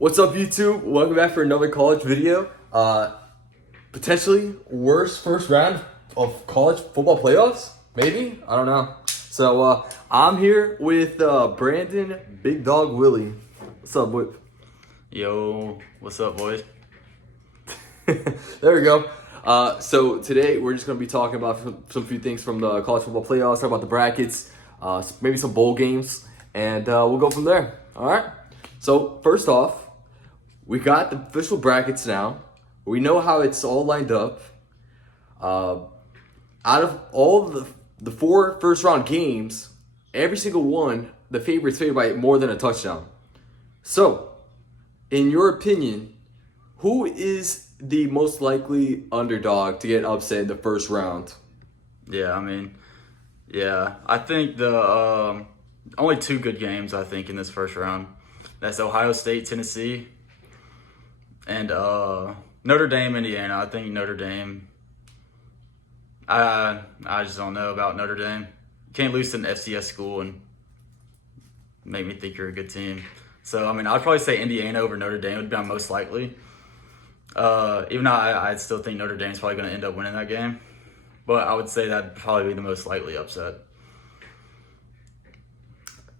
What's up, YouTube? Welcome back for another college video. Potentially worst first round of college football playoffs? Maybe? I don't know. So, I'm here with Brandon Big Dog Willie. What's up, Whip? Yo, what's up, boys? There we go. So today we're just going to be talking about some few things from the college football playoffs, talk about the brackets, maybe some bowl games, and we'll go from there. All right? So, first off, we got the official brackets now. We know how it's all lined up. Out of all the four first round games, every single one, the favorites favored by more than a touchdown. So, in your opinion, who is the most likely underdog to get upset in the first round? I think the only two good games I think in this first round. That's Ohio State, Tennessee, and Notre Dame, Indiana. I think Notre Dame. I just don't know about Notre Dame. You can't lose to an FCS school and make me think you're a good team. So I'd probably say Indiana over Notre Dame would be my most likely. Even though I still think Notre Dame's probably going to end up winning that game, but I would say that'd probably be the most likely upset.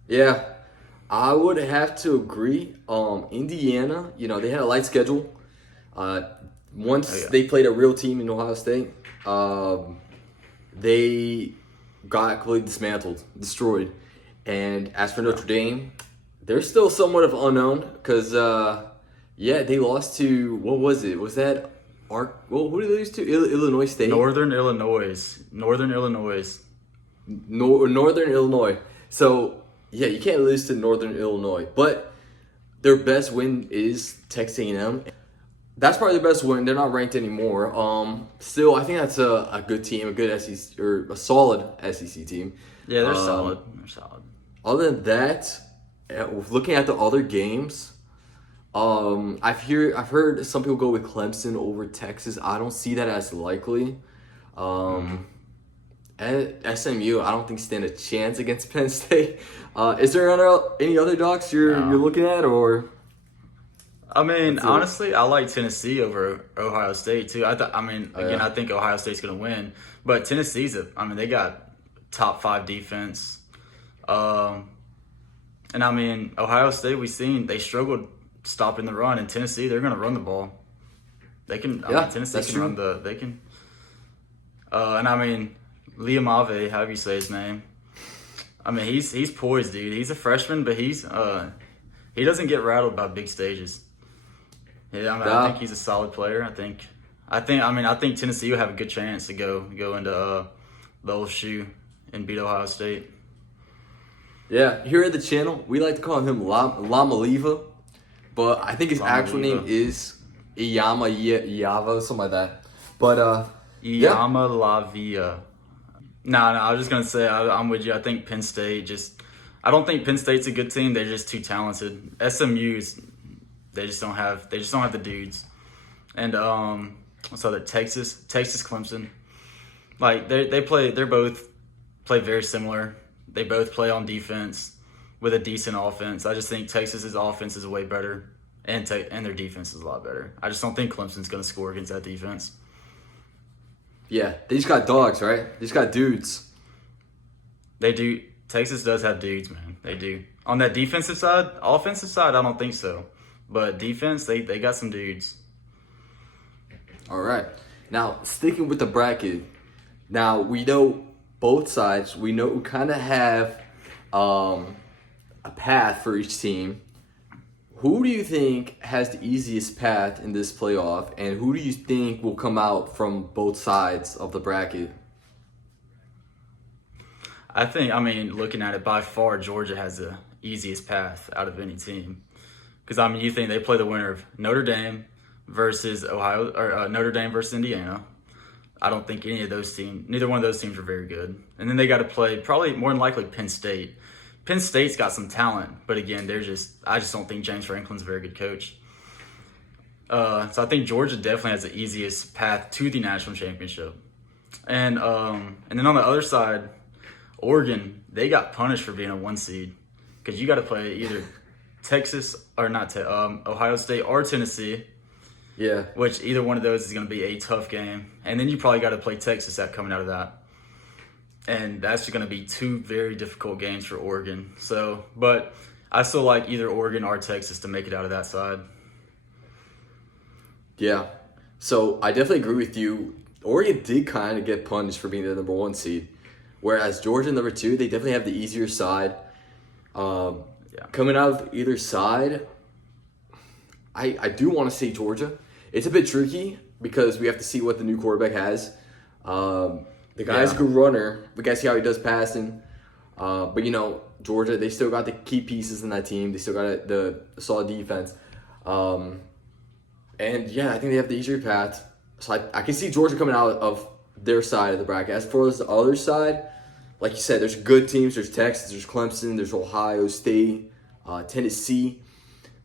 Yeah, I would have to agree. Indiana, they had a light schedule. Once they played a real team in Ohio State, they got completely dismantled, destroyed. And as for Notre Dame, they're still somewhat of unknown because, they lost to, what was it? Was that who did they lose to? Illinois State? Northern Illinois. Northern Illinois. So, you can't lose to Northern Illinois. But their best win is Texas A&M. That's probably their best win. They're not ranked anymore. Still, I think that's a good team, a good SEC, or a solid SEC team. Yeah, they're solid. They're solid. Other than that, looking at the other games, I've heard some people go with Clemson over Texas. I don't see that as likely. At SMU, I don't think stand a chance against Penn State. Is there any other dogs you're looking at, or? Honestly, I like Tennessee over Ohio State too. I think Ohio State's gonna win, but Tennessee's they got top 5 defense. Ohio State, we've seen they struggled stopping the run. In Tennessee, they're gonna run the ball. They can. Tennessee can run the. They can. Liamave, however you say his name. He's poised, dude. He's a freshman, but he doesn't get rattled by big stages. I think he's a solid player. I think Tennessee will have a good chance to go into the old shoe and beat Ohio State. Yeah, here at the channel, we like to call him Lamaliva, but I think his actual name is Iyama, something like that. But Iyama Lavia. No, I was just gonna say I'm with you. I think Penn State I don't think Penn State's a good team. They're just too talented. SMU's they just don't have the dudes. And Texas, Clemson. They both play very similar. They both play on defense with a decent offense. I just think Texas's offense is way better, and their defense is a lot better. I just don't think Clemson's gonna score against that defense. Yeah, they just got dogs, right? They just got dudes. They do. Texas does have dudes, man. They do. On that defensive side, offensive side, I don't think so. But defense, they got some dudes. All right. Now, sticking with the bracket. Now, we know both sides. We kind of have a path for each team. Who do you think has the easiest path in this playoff, and who do you think will come out from both sides of the bracket? I think, looking at it, by far, Georgia has the easiest path out of any team. Because, you think they play the winner of Notre Dame versus Ohio, or Notre Dame versus Indiana. I don't think neither one of those teams are very good. And then they got to play, probably more than likely, Penn State. Penn State's got some talent, but again, I just don't think James Franklin's a very good coach. So I think Georgia definitely has the easiest path to the national championship. And then on the other side, Oregon, they got punished for being a 1 seed because you got to play either Texas or not Ohio State or Tennessee, Yeah. which either one of those is going to be a tough game. And then you probably got to play Texas coming out of that. And that's going to be two very difficult games for Oregon. So, but I still like either Oregon or Texas to make it out of that side. Yeah. So I definitely agree with you. Oregon did kind of get punished for being the number 1 seed, whereas Georgia number 2, they definitely have the easier side. Coming out of either side, I do want to say Georgia. It's a bit tricky because we have to see what the new quarterback has. The guy's a good runner. We got to see how he does passing. But, you know, Georgia, they still got the key pieces in that team. They still got the solid defense. And, yeah, I think they have the easier path. So I can see Georgia coming out of their side of the bracket. As far as the other side, like you said, there's good teams. There's Texas, there's Clemson, there's Ohio State, Tennessee.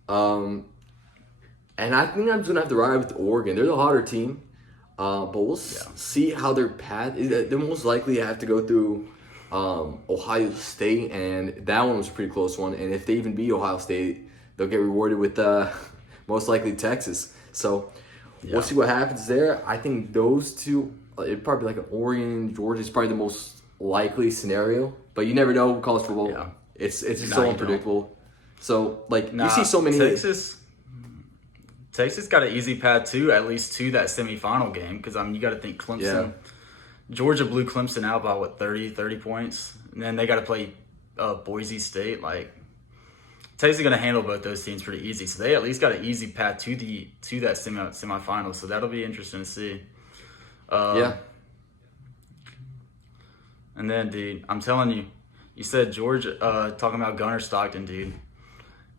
And I think I'm just going to have to ride with Oregon. They're the hotter team. But we'll see how their path is. They're most likely to have to go through Ohio State, and that one was a pretty close one. And if they even beat Ohio State, they'll get rewarded with most likely Texas. So we'll see what happens there. I think those two, it'd probably be like an Oregon, Georgia is probably the most likely scenario. But you never know with college football. Yeah. It's just so unpredictable. So, like, you see so many... Texas got an easy path, too, at least to that semifinal game. Because, I mean, you got to think Clemson. Yeah. Georgia blew Clemson out by, 30 points. And then they got to play Boise State. Like, Texas is going to handle both those teams pretty easy. So, they at least got an easy path to that semifinal. So, that'll be interesting to see. Yeah. And then, dude, I'm telling you, you said Georgia, talking about Gunnar Stockton, dude.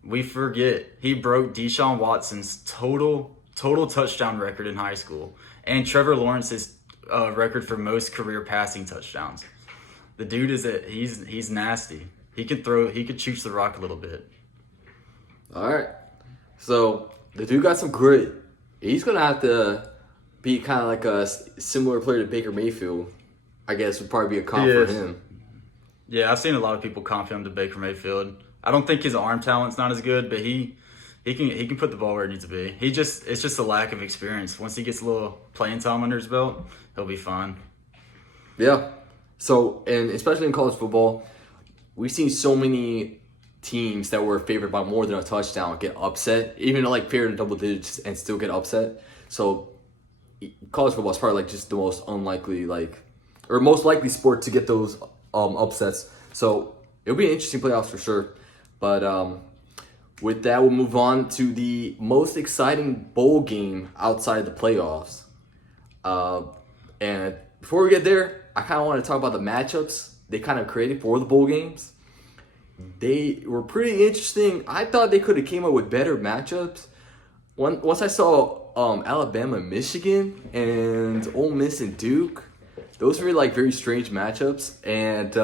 We forget he broke Deshaun Watson's total touchdown record in high school, and Trevor Lawrence's record for most career passing touchdowns. The dude he's nasty. He could shoots the rock a little bit. All right, so the dude got some grit. He's gonna have to be kind of like a similar player to Baker Mayfield. I guess would probably be a comp for him. Yeah, I've seen a lot of people comp him to Baker Mayfield. I don't think his arm talent's not as good, but he can put the ball where it needs to be. It's just a lack of experience. Once he gets a little playing time under his belt, he'll be fine. Yeah. So, and especially in college football, we've seen so many teams that were favored by more than a touchdown get upset, even like favored in double digits and still get upset. So, college football is probably like just the most unlikely or most likely sport to get those upsets. So, it'll be an interesting playoffs for sure. But with that, we'll move on to the most exciting bowl game outside of the playoffs. And before we get there, I kind of want to talk about the matchups they kind of created for the bowl games. They were pretty interesting. I thought they could have came up with better matchups. Once I saw Alabama and Michigan and Ole Miss and Duke, those were like very strange matchups. And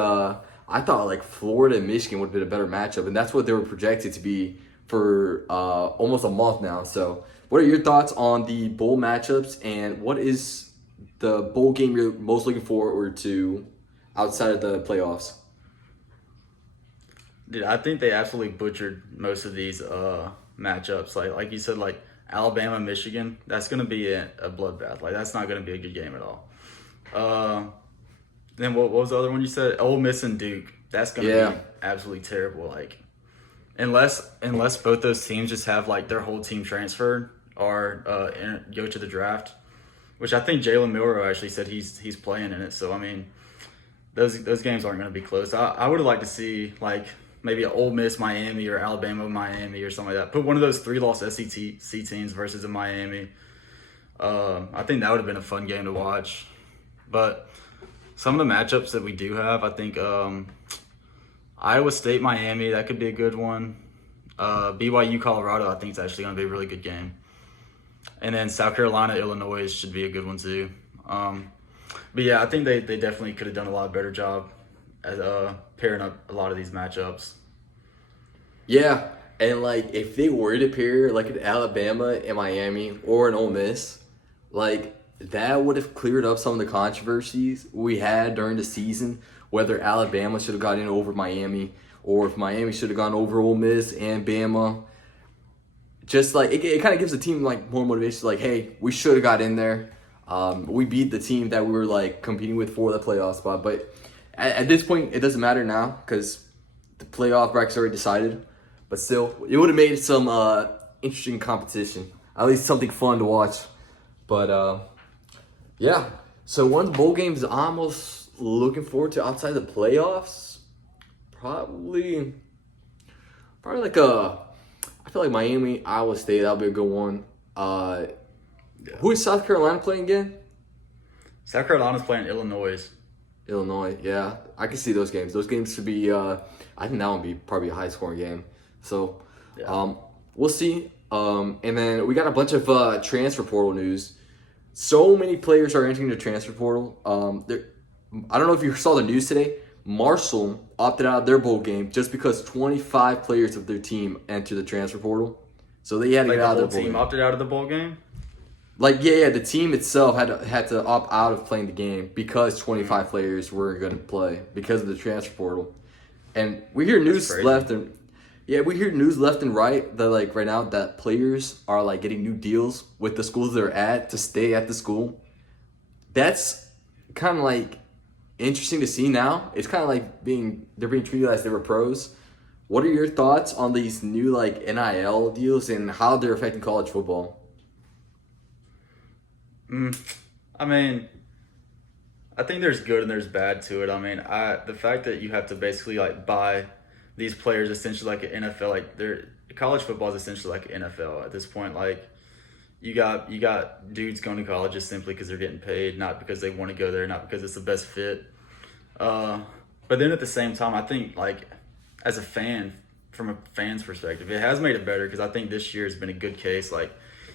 I thought like Florida and Michigan would have been a better matchup, and that's what they were projected to be for almost a month now. So what are your thoughts on the bowl matchups, and what is the bowl game you're most looking forward to outside of the playoffs? Dude, I think they absolutely butchered most of these matchups. Like you said, like Alabama, Michigan, that's going to be a bloodbath. Like, that's not going to be a good game at all. Then what was the other one you said? Ole Miss and Duke. That's going to be absolutely terrible. Like, unless both those teams just have like their whole team transferred or go to the draft, which I think Jalen Milroe actually said he's playing in it. So I mean, those games aren't going to be close. I would have liked to see like maybe an Ole Miss Miami or Alabama Miami or something like that. Put one of those 3-loss SEC teams versus a Miami. I think that would have been a fun game to watch. But some of the matchups that we do have, I think Iowa State, Miami, that could be a good one. BYU, Colorado, I think it's actually going to be a really good game. And then South Carolina, Illinois should be a good one too. But yeah, I think they definitely could have done a lot better job at pairing up a lot of these matchups. Yeah, and like if they were to pair like an Alabama and Miami or an Ole Miss, like that would have cleared up some of the controversies we had during the season, whether Alabama should have got in over Miami or if Miami should have gone over Ole Miss and Bama. Just like it kind of gives the team like more motivation. Like, hey, we should have got in there. We beat the team that we were like competing with for the playoff spot. But at this point, it doesn't matter now because the playoff bracket's already decided. But still, it would have made some interesting competition. At least something fun to watch. But yeah. So one of the bowl games I'm most looking forward to outside the playoffs, probably like I feel like Miami, Iowa State, that'll be a good one. Who is South Carolina playing again? South Carolina's playing Illinois. Illinois, yeah. I can see those games. Those games should be, I think that would be probably a high-scoring game. So, we'll see. And then we got a bunch of transfer portal news. So many players are entering the transfer portal. I don't know if you saw the news today. Marshall opted out of their bowl game just because 25 players of their team entered the transfer portal. So they had to Like get out the of whole their bowl team game. opted out of the bowl game? Like, yeah, the team itself had to opt out of playing the game because 25 players were going to play because of the transfer portal. And we hear news left and right that like right now that players are like getting new deals with the schools they're at to stay at the school. That's kind of like interesting to see now. It's kind of like they're being treated as they were pros. What are your thoughts on these new like NIL deals and how they're affecting college football? I mean, I think there's good and there's bad to it. I mean, the fact that you have to basically like buy these players essentially like an NFL, like college football is essentially like an NFL at this point. Like you got dudes going to college just simply because they're getting paid, not because they want to go there, not because it's the best fit. But then at the same time, I think like as a fan, from a fan's perspective, it has made it better because I think this year has been a good case. Like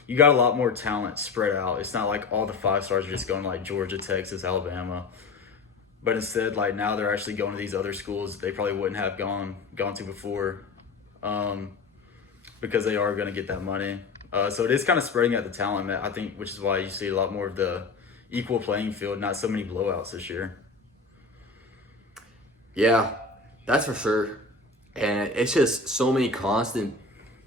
you got a lot more talent spread out. It's not like all the 5 stars are just going to like Georgia, Texas, Alabama. But instead, like now they're actually going to these other schools they probably wouldn't have gone to before, because they are going to get that money. So it is kind of spreading out the talent, I think, which is why you see a lot more of the equal playing field, not so many blowouts this year. Yeah, that's for sure. And it's just so many constant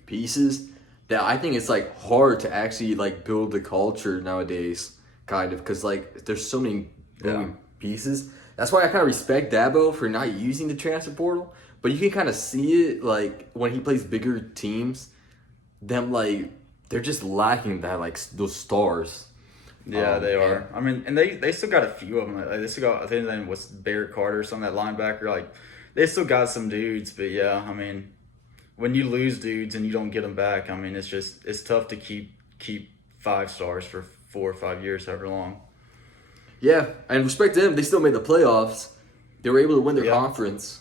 pieces that I think it's like hard to actually like build the culture nowadays, kind of, because like there's so many moving pieces. That's why I kind of respect Dabo for not using the transfer portal, but you can kind of see it like when he plays bigger teams, them like they're just lacking that like those stars. Yeah, they are. I mean, and they still got a few of them. Like, they still got, I think his name was Barrett Carter, some of that linebacker. Like, they still got some dudes, but yeah, I mean, when you lose dudes and you don't get them back, I mean, it's tough to keep 5 stars for 4 or 5 years, however long. Yeah, and respect to them, they still made the playoffs. They were able to win their conference.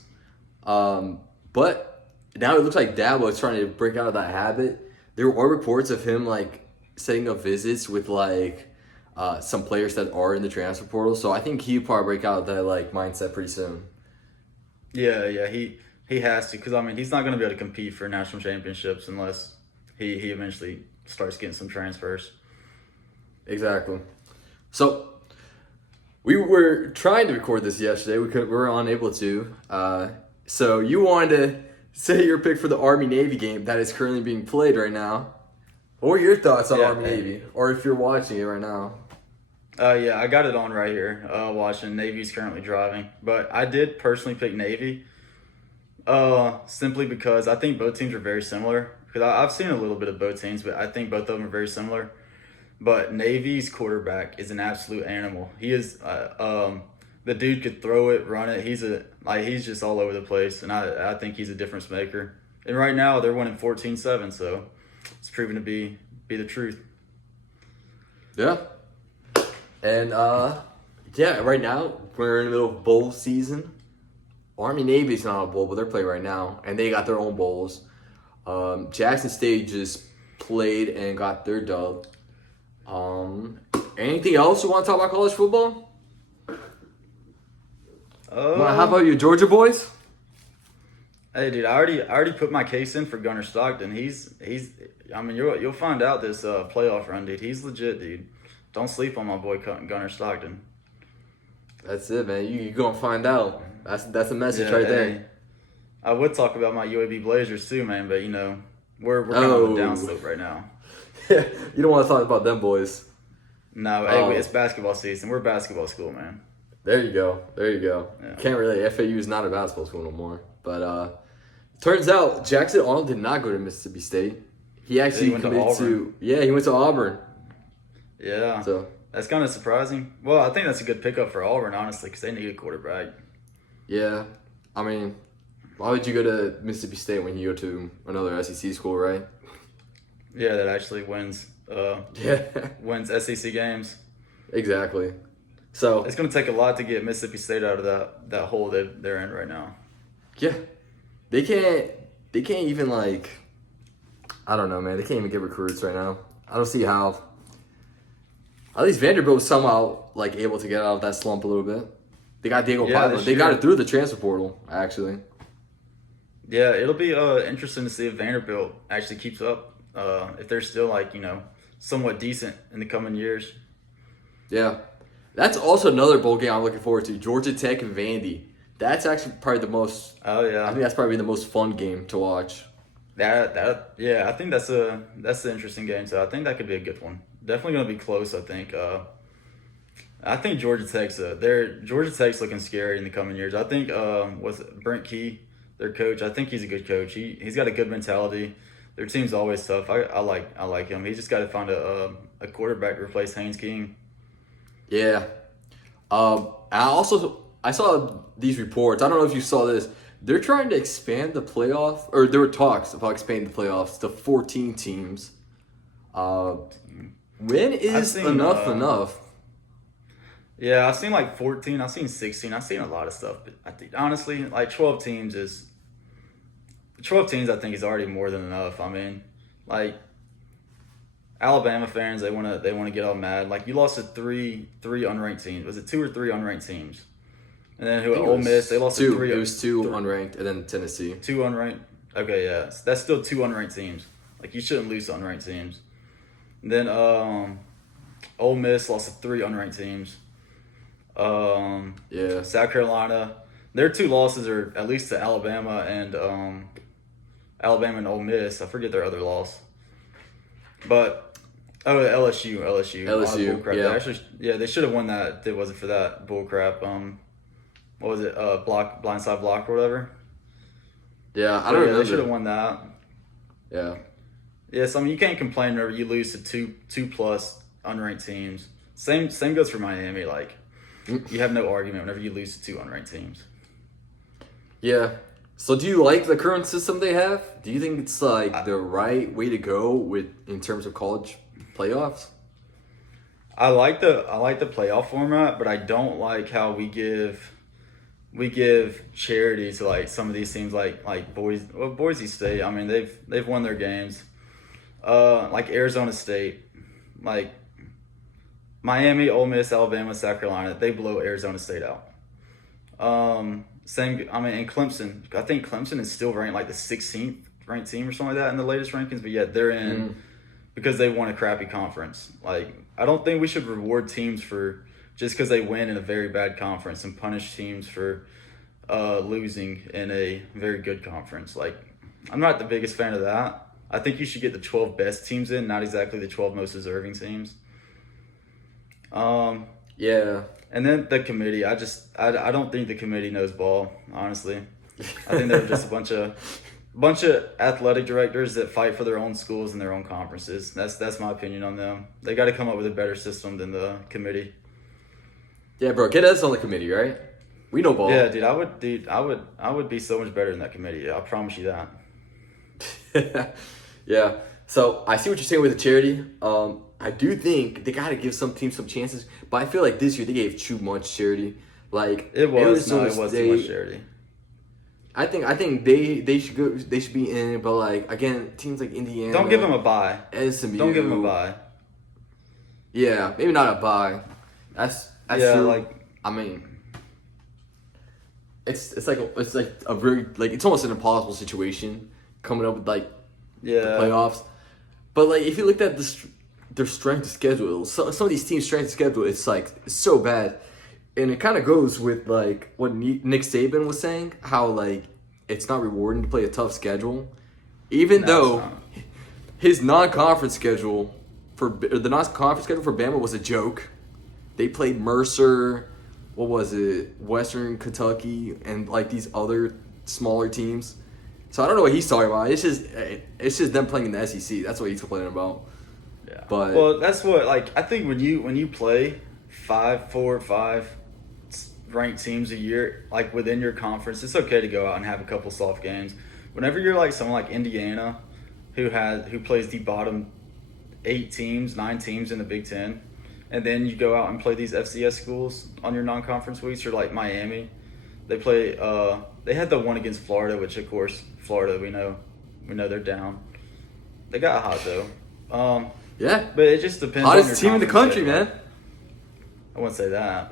But now it looks like Dabo is trying to break out of that habit. There are reports of him like setting up visits with like some players that are in the transfer portal. So I think he'll probably break out of that like mindset pretty soon. Yeah, he has to, because I mean he's not going to be able to compete for national championships unless he eventually starts getting some transfers. Exactly. So we were trying to record this yesterday. We were unable to. So you wanted to say your pick for the Army-Navy game that is currently being played right now. What were your thoughts on Army-Navy? Or if you're watching it right now? Yeah, I got it on right here, watching. Navy's currently driving. But I did personally pick Navy, simply because I think both teams are very similar. Because I've seen a little bit of both teams, but I think both of them are very similar. But Navy's quarterback is an absolute animal. He is, the dude could throw it, run it. He's just all over the place, and I think he's a difference maker. And right now they're winning 14-7, so it's proven to be the truth. Yeah. And right now we're in the middle of bowl season. Army-Navy's not a bowl, but they're playing right now, and they got their own bowls. Jackson State just played and got their dub. Anything else you want to talk about college football? How about you, Georgia boys? Hey, dude, I already put my case in for Gunnar Stockton. He's. I mean, you'll find out this playoff run, dude. He's legit, dude. Don't sleep on my boy Gunnar Stockton. That's it, man. You're gonna find out. That's a message right there. I would talk about my UAB Blazers too, man, but we're kind of on the downslope right now. You don't want to talk about them boys. No, hey, it's basketball season. We're a basketball school, man. There you go. Yeah. Can't really. FAU is not a basketball school no more. But turns out Jackson Arnold did not go to Mississippi State. He actually committed to. Yeah, he went to Auburn. Yeah. So that's kind of surprising. Well, I think that's a good pickup for Auburn, honestly, because they need a quarterback. Yeah, I mean, why would you go to Mississippi State when you go to another SEC school, right? Yeah, that actually wins. Wins SEC games. Exactly. So it's going to take a lot to get Mississippi State out of that hole that they're in right now. Yeah, they can't even like. I don't know, man. They can't even get recruits right now. I don't see how. At least Vanderbilt was somehow like able to get out of that slump a little bit. They got Diego Pablo. They got it through the transfer portal, actually. Yeah, it'll be interesting to see if Vanderbilt actually keeps up. If they're still like somewhat decent in the coming years. Yeah, that's also another bowl game I'm looking forward to. Georgia Tech and Vandy. That's actually probably the most. Oh yeah. I think that's probably the most fun game to watch. I think that's an interesting game. So I think that could be a good one. Definitely gonna be close. I think Georgia Tech's looking scary in the coming years. I think with Brent Key, their coach, I think he's a good coach. He's got a good mentality. Their team's always tough. I like him. He just got to find a quarterback to replace Haynes King. Yeah. I saw these reports. I don't know if you saw this. They're trying to expand the playoff, or there were talks about expanding the playoffs to 14 teams. When is enough? Yeah, I've seen like 14. I've seen 16. I've seen a lot of stuff. But I think, honestly, like 12 teams I think is already more than enough. I mean, like Alabama fans, they want to get all mad. Like you lost to three unranked teams. Was it 2 or 3 unranked teams? And then Ole Miss, they lost to 3. It was 2 unranked, and then Tennessee. 2 unranked. Okay, yeah, that's still 2 unranked teams. Like you shouldn't lose to unranked teams. And then Ole Miss lost to 3 unranked teams. South Carolina, their 2 losses are at least to Alabama and Ole Miss. I forget their other loss, but LSU. Yeah. They should have won that if it wasn't for that bull crap. What was it? Blindside block or whatever. Yeah, I don't remember. They should have won that. Yeah. Yeah, so I mean, you can't complain whenever you lose to two plus unranked teams. Same goes for Miami. Like, you have no argument whenever you lose to 2 unranked teams. Yeah. So do you like the current system they have? Do you think it's like the right way to go in terms of college playoffs? I like the playoff format, but I don't like how we give charity to like some of these teams like Boise State. I mean, they've won their games. Like Arizona State, like Miami, Ole Miss, Alabama, South Carolina, they blow Arizona State out. And Clemson, I think Clemson is still ranked like the 16th ranked team or something like that in the latest rankings, but yet they're in because they won a crappy conference. Like, I don't think we should reward teams for just because they win in a very bad conference and punish teams for losing in a very good conference. Like, I'm not the biggest fan of that. I think you should get the 12 best teams in, not exactly the 12 most deserving teams. Yeah. And then the committee, I don't think the committee knows ball, honestly. I think they're just a bunch of athletic directors that fight for their own schools and their own conferences. That's my opinion on them. They got to come up with a better system than the committee. Yeah, bro, get us on the committee, right? We know ball. Yeah, dude, I would be so much better in that committee. I promise you that. Yeah. So I see what you're saying with the charity. I do think they got to give some teams some chances, but I feel like this year they gave too much charity. Like it was too much charity. I think they should go. They should be in, but like again, teams like Indiana. Don't give them a bye. SMU. Don't give them a bye. Yeah, maybe not a bye. That's true. Like I mean, it's like a very like it's almost an impossible situation coming up with like the playoffs. But like if you looked at their strength of schedule, some of these teams' strength of schedule, it's so bad, and it kind of goes with like what Nick Saban was saying, how like it's not rewarding to play a tough schedule, even No, though it's not. his non-conference schedule for Bama was a joke. They played Mercer, what was it, Western Kentucky, and like these other smaller teams. So I don't know what he's talking about. It's just them playing in the SEC. That's what he's complaining about. Yeah. But well, that's what I think when you play 4 or 5 ranked teams a year, like within your conference, it's okay to go out and have a couple soft games. Whenever you're like someone like Indiana, who plays the bottom 9 teams in the Big Ten, and then you go out and play these FCS schools on your non-conference weeks, or like Miami, they play. They had the one against Florida, which of course Florida we know they're down. They got hot though. yeah, But it just depends. on your hottest team in the conference country, schedule. man. I wouldn't say that,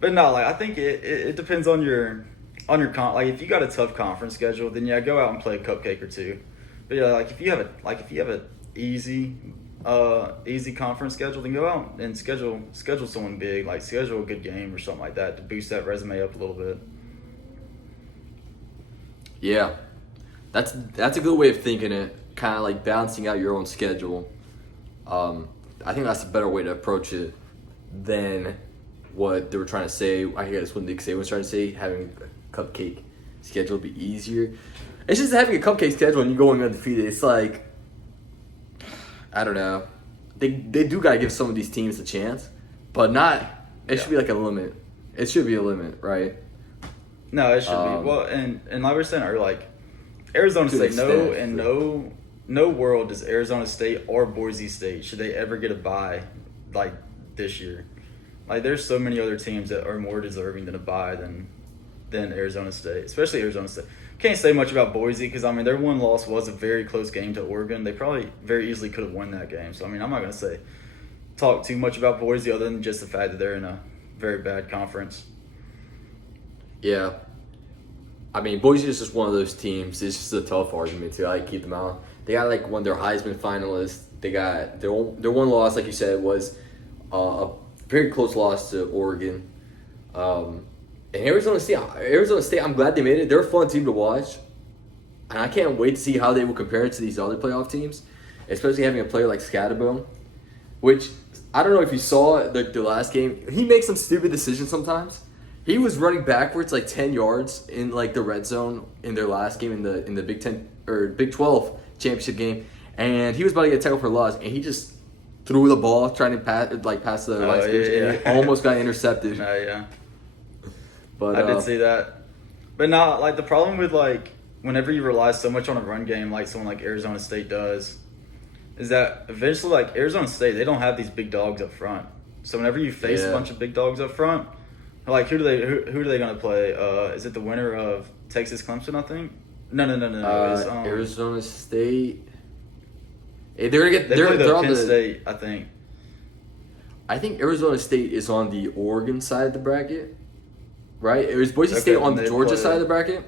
but no, like I think it depends on your like if you got a tough conference schedule, then yeah, go out and play a cupcake or two. But yeah, like if you have a easy conference schedule, then go out and schedule someone big, like schedule a good game or something like that to boost that resume up a little bit. Yeah, that's a good way of thinking it. Kind of like balancing out your own schedule. I think that's a better way to approach it than what they were trying to say. I guess what Nick Saban was trying to say, having a cupcake schedule would be easier. It's just having a cupcake schedule and you going undefeated. It's like, I don't know. They do gotta give some of these teams a chance, but not. It should be like a limit. It should be a limit, right? No, it should be. Well, and like we were saying earlier, like Arizona To State, an extent, no world does Arizona State or Boise State should they ever get a bye like this year. Like there's so many other teams that are more deserving than a bye than Arizona State, especially Arizona State. Can't say much about Boise because I mean their one loss was a very close game to Oregon. They probably very easily could have won that game. So I mean I'm not gonna talk too much about Boise other than just the fact that they're in a very bad conference. Yeah. I mean, Boise is just one of those teams. It's just a tough argument to like keep them out. They got like one of their Heisman finalists. They got their one loss, like you said, was a very close loss to Oregon. And Arizona State, I'm glad they made it. They're a fun team to watch, and I can't wait to see how they will compare to these other playoff teams, especially having a player like Scatterbo, which I don't know if you saw the last game. He makes some stupid decisions sometimes. He was running backwards like 10 yards in like the red zone in their last game in the Big 10 or Big 12 championship game, and he was about to get tackled for loss, and he just threw the ball trying to pass the line scrimmage, and it almost got intercepted. Yeah. But I did see that. But no, like the problem with like whenever you rely so much on a run game like someone like Arizona State does, is that eventually like Arizona State, they don't have these big dogs up front. So whenever you face a bunch of big dogs up front, like who are they gonna play? Is it the winner of Texas Clemson, I think? No. It's, Arizona State. They're gonna get. They play They're on Penn the. State, I think. I think Arizona State is on the Oregon side of the bracket, right? Is Boise State on the Georgia side of the bracket?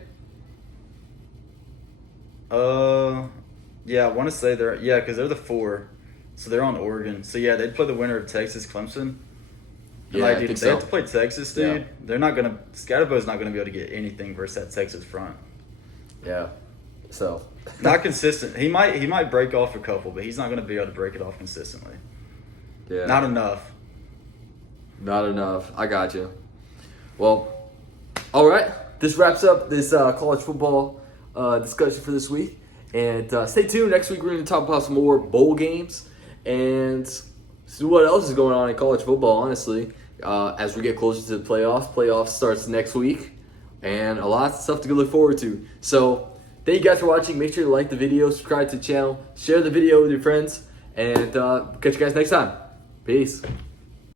Yeah, I want to say because they're the 4, so they're on Oregon. So yeah, they'd play the winner of Texas Clemson. Yeah, like, I dude, think they so. have to play Texas, dude. Yeah. They're not gonna. Scatterbo's not gonna be able to get anything versus that Texas front. Yeah. So. Not consistent. He might break off a couple, but he's not gonna be able to break it off consistently. Yeah. Not enough. Not enough. I got you. Well, all right. This wraps up this college football discussion for this week. And stay tuned. Next week, we're going to talk about some more bowl games and see what else is going on in college football, honestly, as we get closer to the playoffs. Playoffs starts next week, and a lot of stuff to look forward to. So thank you guys for watching. Make sure to like the video, subscribe to the channel, share the video with your friends, and catch you guys next time. Peace.